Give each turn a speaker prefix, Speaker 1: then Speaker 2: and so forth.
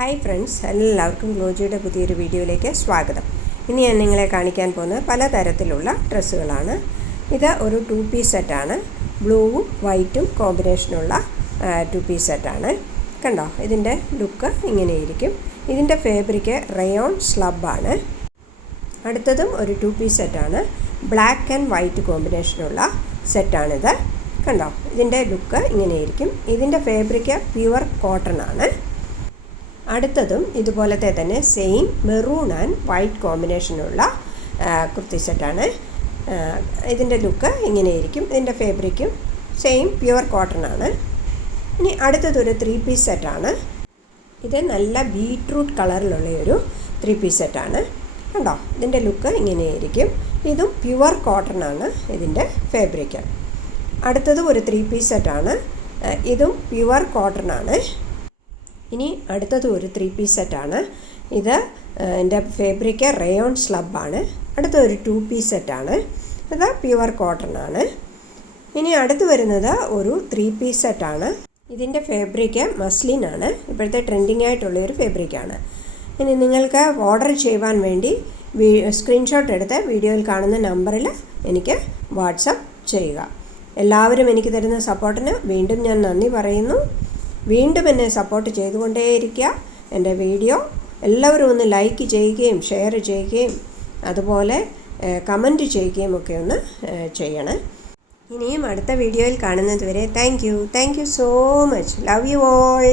Speaker 1: Hi friends എല്ലാവർക്കും ഗ്ലോജിയുടെ പുതിയൊരു വീഡിയോയിലേക്ക് സ്വാഗതം. ഇനി ഞാൻ നിങ്ങളെ കാണിക്കാൻ പോകുന്നത് പലതരത്തിലുള്ള ഡ്രസ്സുകളാണ്. ഇത് ഒരു ടു പീസ് സെറ്റാണ് ബ്ലൂവും വൈറ്റും കോമ്പിനേഷനുള്ള ടു പീസ് സെറ്റാണ് കണ്ടോ? ഇതിന്റെ ലുക്ക് ഇങ്ങനെയിരിക്കും. ഇതിന്റെ ഫേബ്രിക്ക് റയോൺ സ്ലബാണ് അടുത്തതും ഒരു ടു പീസ് സെറ്റാണ് ബ്ലാക്ക് ആൻഡ് വൈറ്റ് കോമ്പിനേഷനുള്ള സെറ്റാണിത് കണ്ടോ? ഇതിന്റെ ലുക്ക് ഇങ്ങനെയിരിക്കും. ഇതിന്റെ ഫേബ്രിക്ക് പ്യുവർ കോട്ടൺ ആണ്. അടുത്തതും ഇതുപോലത്തെ തന്നെ സെയിം മെറൂൺ ആൻഡ് വൈറ്റ് കോമ്പിനേഷനുള്ള കുർത്തി സെറ്റാണ് ഇതിന്റെ ലുക്ക് ഇങ്ങനെയായിരിക്കും ഇതിന്റെ ഫേബ്രിക്കും സെയിം പ്യുവർ കോട്ടൺ ആണ്. ഇനി അടുത്തതൊരു ത്രീ പീസ് സെറ്റാണ് ഇത് നല്ല ബീട്രൂട്ട് കളറിലുള്ള ഒരു ത്രീ പീസ് സെറ്റാണ് കണ്ടോ? ഇതിന്റെ ലുക്ക് ഇങ്ങനെയായിരിക്കും ഇതും പ്യുവർ കോട്ടൺ ആണ് ഇതിന്റെ ഫേബ്രിക്ക് അടുത്തതും ഒരു ത്രീ പീസ് സെറ്റാണ് ഇതും പ്യുവർ കോട്ടൺ ആണ്. ഇനി അടുത്തത് ഒരു ത്രീ പീസ് സെറ്റാണ് ഇത് എന്റെ ഫേബ്രിക്ക് റയോൺ സ്ലബാണ് അടുത്ത ഒരു ടു പീസ് സെറ്റാണ് ഇത് പ്യുവർ കോട്ടൺ ആണ്. ഇനി അടുത്ത് വരുന്നത് ഒരു ത്രീ പീസ് സെറ്റാണ് ഇതിന്റെ ഫേബ്രിക്ക് മസ്ലിൻ ആണ്. ഇപ്പോഴത്തെ ട്രെൻഡിങ് ആയിട്ടുള്ള ഒരു ഫേബ്രിക്കാണ് ഇനി നിങ്ങൾക്ക് ഓർഡർ ചെയ്യുവാൻ വേണ്ടി സ്ക്രീൻഷോട്ട് എടുത്ത് വീഡിയോയിൽ കാണുന്ന നമ്പറിൽ എനിക്ക് വാട്സപ്പ് ചെയ്യുക. എല്ലാവരും എനിക്ക് തരുന്ന സപ്പോർട്ടിന് വീണ്ടും ഞാൻ നന്ദി പറയുന്നു. വീണ്ടും എന്നെ സപ്പോർട്ട് ചെയ്തുകൊണ്ടേയിരിക്കുക. എന്റെ വീഡിയോ എല്ലാവരും ഒന്ന് ലൈക്ക് ചെയ്യുകയും ഷെയർ ചെയ്യുകയും അതുപോലെ കമന്റ് ചെയ്യുകയും ഒക്കെ ഒന്ന് ചെയ്യണേ. ഇനിയും അടുത്ത വീഡിയോയിൽ കാണുന്നത് വരെ thank you thank you so much love you all